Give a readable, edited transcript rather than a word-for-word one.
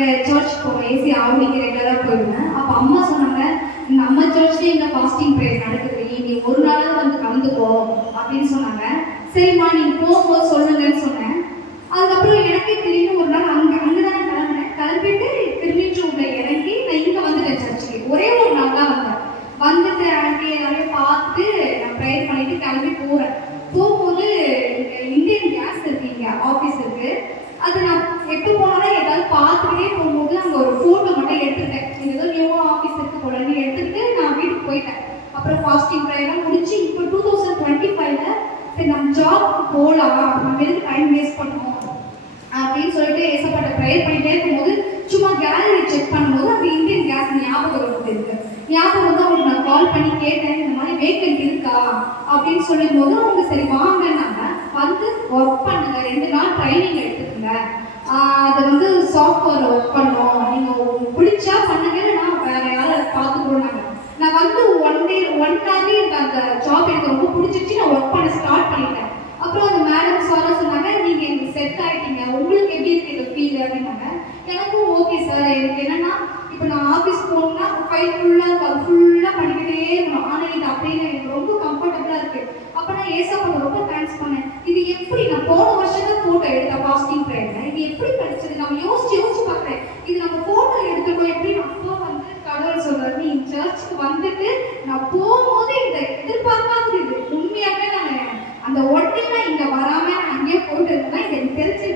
அங்கே சர்ச் போவேன், ஏசி ஆவணிக்கு ரெகுலராக போயிடுவேன். அப்போ அம்மா சொன்னாங்க, நம்ம சர்ச்லேயே இங்கே ஃபாஸ்டிங் ப்ரேயர் நடக்குது, நீ ஒரு நாளாவது வந்து கலந்துக்கோ அப்படின்னு சொன்னாங்க. சரிம்மா நீங்கள் போகும்போது சொல்லுங்கன்னு சொன்னேன். அதுக்கப்புறம் எனக்கே திடீர்னு ஒரு நாள் அங்கே தான் கிளம்பினேன். கிளம்பிட்டு திரும்பிட்டு இறங்கி நான் இங்கே வந்துட்டேன் சர்ச்சுக்கு. ஒரே ஒரு நாள் தான் வந்தேன். வந்துட்டு ஆண்டி எல்லாரையும் பார்த்துட்டு நான் ப்ரேயர் பண்ணிட்டு கிளம்பி போகிறேன். போகும்போது இந்தியன் கேஸ் இருக்கு, இங்கே ஆஃபீஸ் இருக்கு. அது நான் எப்போ போனாலும் ஏதாவது பார்த்துக்கிட்டே போகும்போது அங்கே ஒரு ஃபோட்டோ மட்டும் எடுத்துக்கிட்டேன். இது ஏதோ நியூவாக ஆஃபீஸ் இருக்கு போலன்னு எடுத்துக்கிட்டு நான் வீட்டுக்கு போயிட்டேன். அப்புறம் ஃபாஸ்டிங் ப்ரேயர்லாம் முடிச்சு இப்போ 2025 சரி நம்ம ஜாப்க்கு போகலாம், நம்ம எதுக்கு டைம் வேஸ்ட் பண்ணுவோம் அப்படின்னு சொல்லிட்டு ஏசப்பட்ட ப்ரேயர் பண்ணிட்டே இருக்கும்போது சும்மா கேலரி செக் பண்ணும்போது அந்த இந்தியன் கேஸ் ஞாபகம் இருக்கு. ஞாபகம் வந்து அவங்களுக்கு நான் கால் பண்ணி கேட்டேன், இந்த மாதிரி வேக்கன்ட் இருக்கா அப்படின்னு சொல்லும்போது அவங்க சரி வாங்கினாங்க, வந்து ஒர்க் பண்ணுங்க, 2 நாள் ட்ரைனிங் எடுத்துக்கோங்க, அதை வந்து சாஃப்ட்வேர் ஒர்க் பண்ணோம், நீங்கள் பிடிச்சா பண்ணுங்க, நான் வேற யாராவது பார்த்துக்கோனாங்க. நான் வந்து ஒன் டாவே அந்த ஜாப் எனக்கு ரொம்ப பிடிச்சிச்சு, நான் ஒர்க் பண்ண ஸ்டார்ட் பண்ணிட்டேன். அப்புறம் அந்த மேடம் சாரா சொன்னாங்க, நீங்கள் எனக்கு செட் ஆகிட்டீங்க, உங்களுக்கு எப்படி இருக்கு இந்த ஃபீல் அப்படின்னாங்க. எனக்கும் ஓகே சார், எனக்கு என்னன்னா இப்போ நான் ஆஃபீஸ் போகணும்னா ஃபைல் ஃபுல்லாக பண்ணிக்கிட்டே இருக்கணும், ஆனால் இது அப்படின்னு எனக்கு ரொம்ப கம்ஃபர்டபுளாக இருக்குது. அப்போ நான் ஏசப்பாவை ரொம்ப தேங்க்ஸ் பண்ணேன். இது எப்படி நான் போன வருஷம் தான் ஃபோட்டோ எடுத்தேன் ஃபாஸ்டிங் ப்ரேயர்ல, இது எப்படி படிச்சது நம்ம யோசிச்சு பார்க்குறேன். இது நம்ம ஃபோட்டோ எடுத்துக்கணும் எப்படி. அப்போ வந்து கடவுள் சொல்றாரு, நீ சர்ச்சுக்கு வந்துட்டு நான் போகும்போது இந்த எதிர்பார்க்காதது இது உண்மையாகவே நான் அந்த ஒட்டினா இங்கே வராமல் நான் அங்கேயே போயிட்டு இருந்தேன். இது எனக்கு தெரிஞ்சு